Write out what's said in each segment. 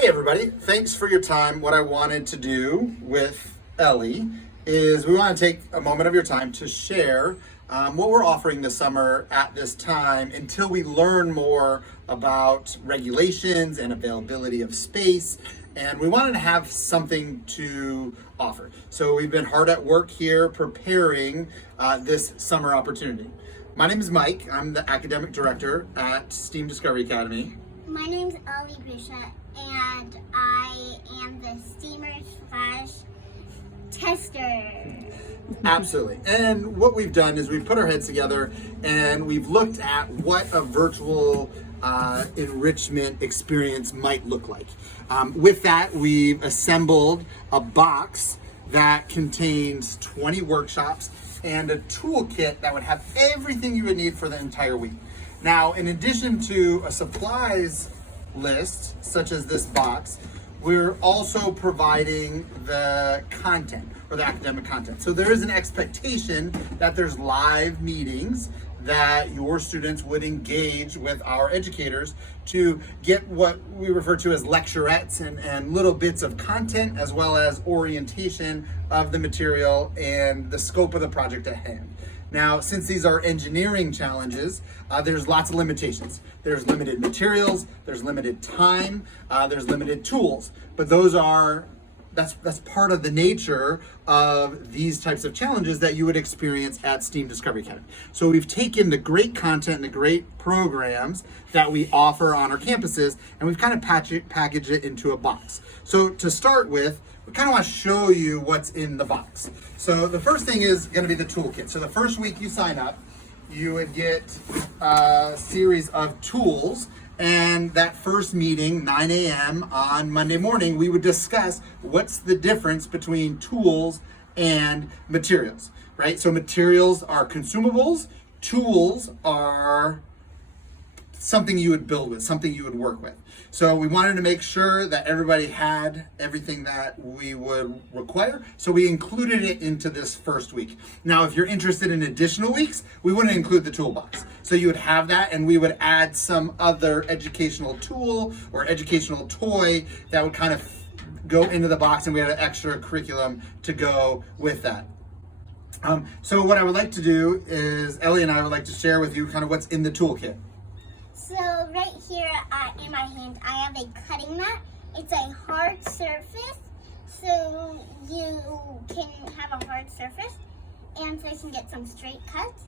Hey everybody, thanks for your time. What I wanted to do with Ellie is we want to take a moment of your time to share what we're offering this summer at this time until we learn more about regulations and availability of space. And we wanted to have something to offer. So we've been hard at work here preparing this summer opportunity. My name is Mike. I'm the academic director at STEAM Discovery Academy. My name's Ali Bishop, and I am the steamer/tester. Absolutely. And what we've done is we've put our heads together and we've looked at what a virtual enrichment experience might look like. With that, we've assembled a box that contains 20 workshops and a toolkit that would have everything you would need for the entire week. Now, in addition to a supplies list, such as this box, we're also providing the content or the academic content. So there is an expectation that there's live meetings that your students would engage with our educators to get what we refer to as lecturettes and little bits of content, as well as orientation of the material and the scope of the project at hand. Now, since these are engineering challenges, there's lots of limitations. There's limited materials, there's limited time, there's limited tools, but that's part of the nature of these types of challenges that you would experience at STEAM Discovery Academy. So we've taken the great content and the great programs that we offer on our campuses, and we've kind of packaged it into a box. So to start with, we kind of want to show you what's in the box. So the first thing is going to be the toolkit. So the first week you sign up, you would get a series of tools. And that first meeting, 9 a.m. on Monday morning, we would discuss what's the difference between tools and materials, right? So materials are consumables, tools are something you would build with, something you would work with. So we wanted to make sure that everybody had everything that we would require. So we included it into this first week. Now, if you're interested in additional weeks, we wouldn't include the toolbox. So you would have that, and we would add some other educational tool or educational toy that would kind of go into the box, and we had an extra curriculum to go with that. So what I would like to do is Ellie and I would like to share with you kind of what's in the toolkit. So right here in my hand, I have a cutting mat. It's a hard surface, so you can have a hard surface, and so you can get some straight cuts,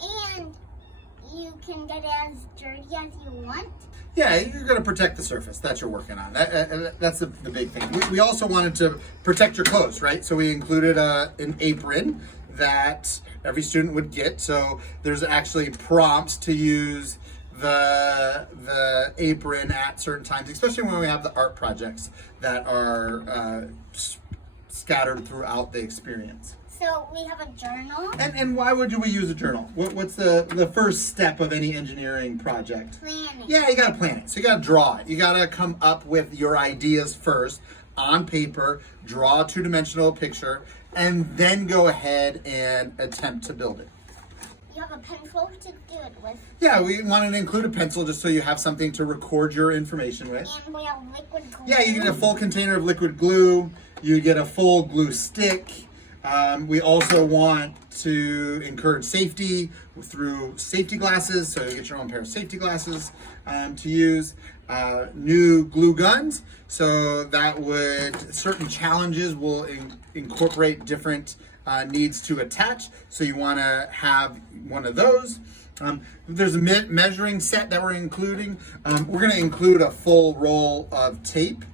and you can get it as dirty as you want. Yeah, you're going to protect the surface that you're working on. That's the big thing. We also wanted to protect your clothes, right? So we included an apron that every student would get. So there's actually prompts to use the apron at certain times, especially when we have the art projects that are scattered throughout the experience. So we have a journal. And why would we use a journal? What's the first step of any engineering project? Planning. Yeah, you gotta plan it. So you gotta draw it. You gotta come up with your ideas first on paper, draw a two-dimensional picture, and then go ahead and attempt to build it. You have a pencil to do it with. Yeah, we wanted to include a pencil just so you have something to record your information with. And we have liquid glue. Yeah, you get a full container of liquid glue. You get a full glue stick. We also want to encourage safety through safety glasses, so you get your own pair of safety glasses to use. New glue guns, so that certain challenges will incorporate different needs to attach, so you want to have one of those. There's a measuring set that we're including. We're going to include a full roll of tape.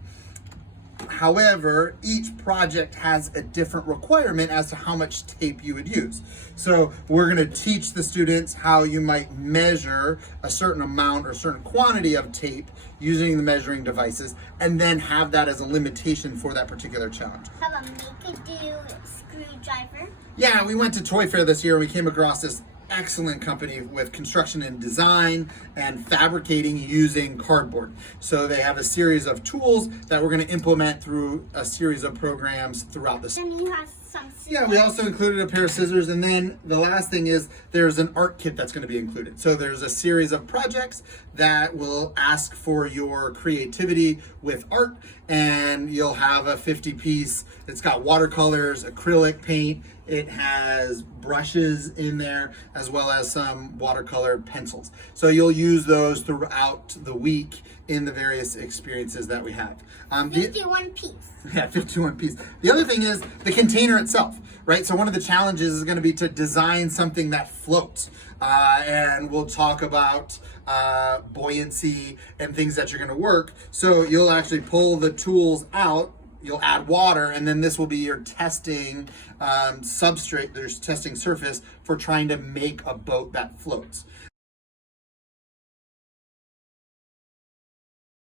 However, each project has a different requirement as to how much tape you would use. So we're going to teach the students how you might measure a certain amount or certain quantity of tape using the measuring devices, and then have that as a limitation for that particular challenge. Have a make-a-do screwdriver. Yeah, we went to Toy Fair this year and we came across this excellent company with construction and design and fabricating using cardboard. So they have a series of tools that we're going to implement through a series of programs throughout this. Then you have some scissors. Yeah, we also included a pair of scissors, and then the last thing is there's an art kit that's going to be included. So there's a series of projects that will ask for your creativity with art, and you'll have a 50-piece. It's got watercolors, acrylic paint, it has brushes in there, as well as some watercolor pencils. So you'll use those throughout the week in the various experiences that we have. 51 piece. Yeah, 51 piece. The other thing is the container itself, right? So one of the challenges is going to be to design something that floats. And we'll talk about buoyancy and things that you're going to work. So you'll actually pull the tools out, you'll add water, and then this will be your testing substrate, there's testing surface for trying to make a boat that floats.